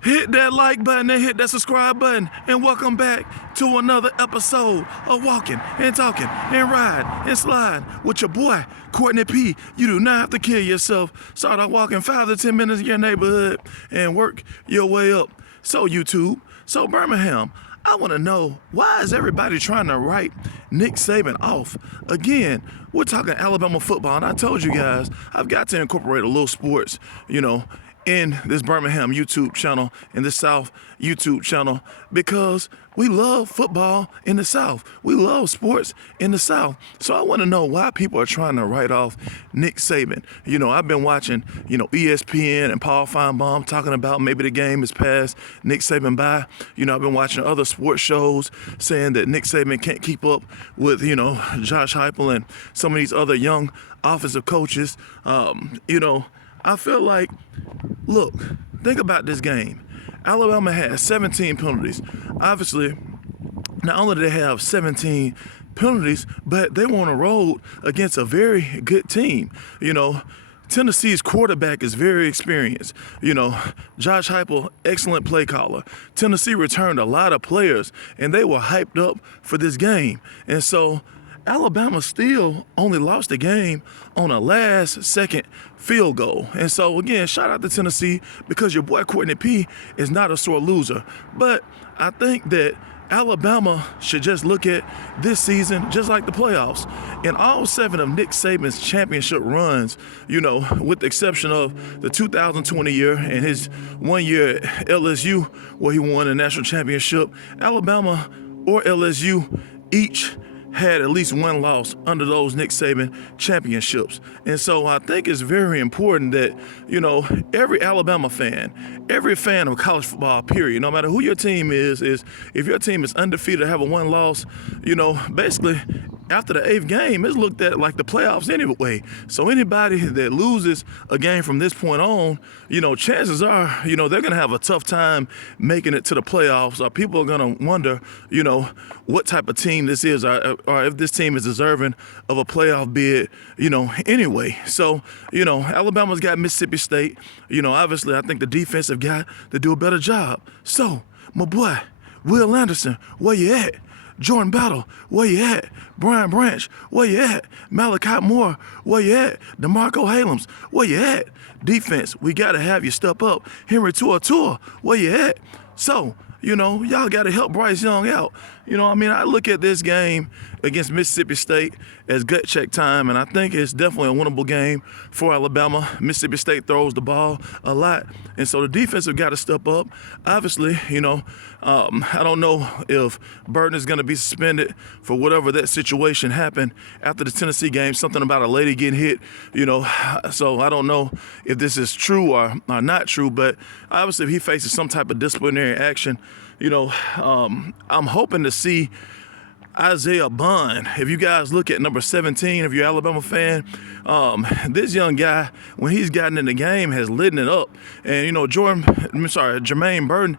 Hit that like button and hit that subscribe button, and welcome back to another episode of Walking and Talking and Ride and Slide with your boy, Courtney P. You do not have to kill yourself. Start out walking 5 to 10 minutes in your neighborhood and work your way up. So YouTube, so Birmingham, I want to know, why is everybody trying to write Nick Saban off? Again, we're talking Alabama football, and I told you guys, I've got to incorporate a little sports, in this Birmingham YouTube channel, in the South YouTube channel, because we love football in the South. We love sports in the South. So I want to know why people are trying to write off Nick Saban. I've been watching, ESPN and Paul Feinbaum talking about maybe the game has passed Nick Saban by. I've been watching other sports shows saying that Nick Saban can't keep up with, Josh Heupel and some of these other young offensive coaches. I feel like, look, think about this game. Alabama has 17 penalties. Obviously, not only do they have 17 penalties, but they were on a road against a very good team. Tennessee's quarterback is very experienced. Josh Heupel, excellent play caller. Tennessee returned a lot of players, and they were hyped up for this game. And so Alabama still only lost the game on a last-second field goal. And so, again, shout out to Tennessee, because your boy Courtney P is not a sore loser. But I think that Alabama should just look at this season just like the playoffs. In all 7 of Nick Saban's championship runs, with the exception of the 2020 year and his 1 year at LSU where he won a national championship, Alabama or LSU each had at least one loss under those Nick Saban championships. And so I think it's very important that, every Alabama fan, every fan of college football, period, no matter who your team is if your team is undefeated or have a one loss, basically after the 8th game, it's looked at like the playoffs anyway. So anybody that loses a game from this point on, chances are, they're going to have a tough time making it to the playoffs, or people are going to wonder, what type of team this is, or if this team is deserving of a playoff bid, anyway. So, Alabama's got Mississippi State. Obviously, I think the defense have got to do a better job. So, my boy, Will Anderson, where you at? Jordan Battle, where you at? Brian Branch, where you at? Malachi Moore, where you at? DeMarco Halams, where you at? Defense, we got to have you step up. Henry Tua, where you at? So, y'all got to help Bryce Young out. I look at this game against Mississippi State as gut check time, and I think it's definitely a winnable game for Alabama. Mississippi State throws the ball a lot, and so the defense have got to step up. Obviously, I don't know if Burton is going to be suspended for whatever that situation happened after the Tennessee game, something about a lady getting hit, so I don't know if this is true or not true, but obviously if he faces some type of disciplinary action, I'm hoping to see Isaiah Bond. If you guys look at number 17, if you're an Alabama fan, this young guy, when he's gotten in the game, has lit it up. And, Jermaine Burton,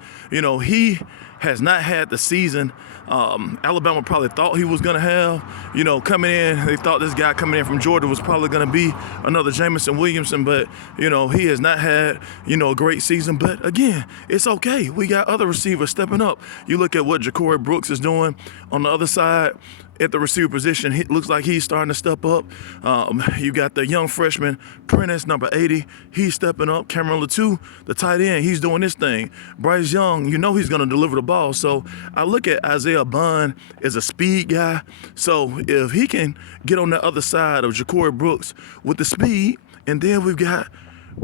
he has not had the season Alabama probably thought he was going to have. Coming in, they thought this guy coming in from Georgia was probably going to be another Jamison Williamson, but, he has not had, a great season. But, again, it's okay. We got other receivers stepping up. You look at what Ja'Cory Brooks is doing on the other side at the receiver position. It looks like he's starting to step up. You got the young freshman, Prentice, number 80. He's stepping up. Cameron Latou, the tight end, he's doing this thing. Bryce Young, he's going to deliver the ball. So I look at Isaiah Bond as a speed guy. So if he can get on the other side of Ja'Cory Brooks with the speed, and then we've got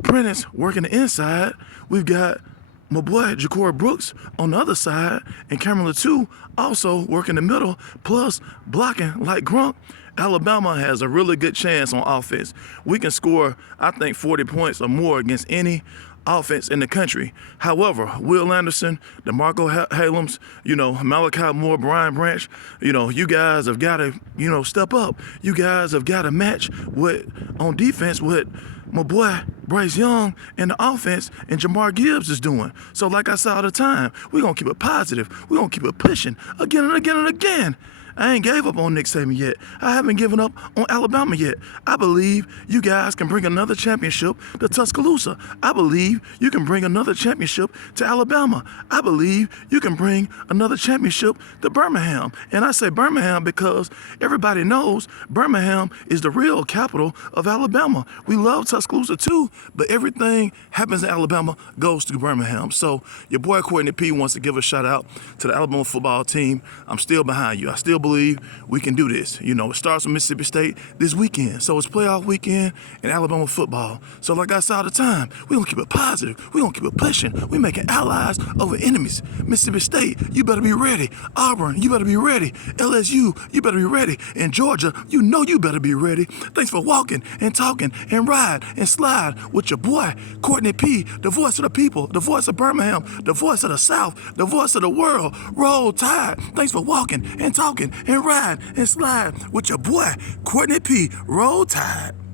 Prentice working the inside, we've got my boy Ja'Cory Brooks on the other side, and Cameron Latou also working the middle, plus blocking like Gronk. Alabama has a really good chance on offense. We can score, I think, 40 points or more against any offense in the country. However, Will Anderson, DeMarco Halams, Malachi Moore, Brian Branch, you guys have got to, step up. You guys have got to match on defense what my boy Bryce Young and the offense and Jamar Gibbs is doing. So like I said all the time, we're going to keep it positive. We're going to keep it pushing again and again and again. I ain't gave up on Nick Saban yet. I haven't given up on Alabama yet. I believe you guys can bring another championship to Tuscaloosa. I believe you can bring another championship to Alabama. I believe you can bring another championship to Birmingham. And I say Birmingham because everybody knows Birmingham is the real capital of Alabama. We love Tuscaloosa too, but everything happens in Alabama goes through Birmingham. So your boy Courtney P wants to give a shout out to the Alabama football team. I'm still behind you. I still believe we can do this. You know, it starts with Mississippi State this weekend. So it's playoff weekend in Alabama football. So like I say all the time, we're going to keep it positive. We're going to keep it pushing. We're making allies over enemies. Mississippi State, you better be ready. Auburn, you better be ready. LSU, you better be ready. And Georgia, you know you better be ready. Thanks for walking and talking and ride and slide with your boy, Courtney P, the voice of the people, the voice of Birmingham, the voice of the South, the voice of the world. Roll Tide. Thanks for walking and talking and ride and slide with your boy, Courtney P. Roll Tide.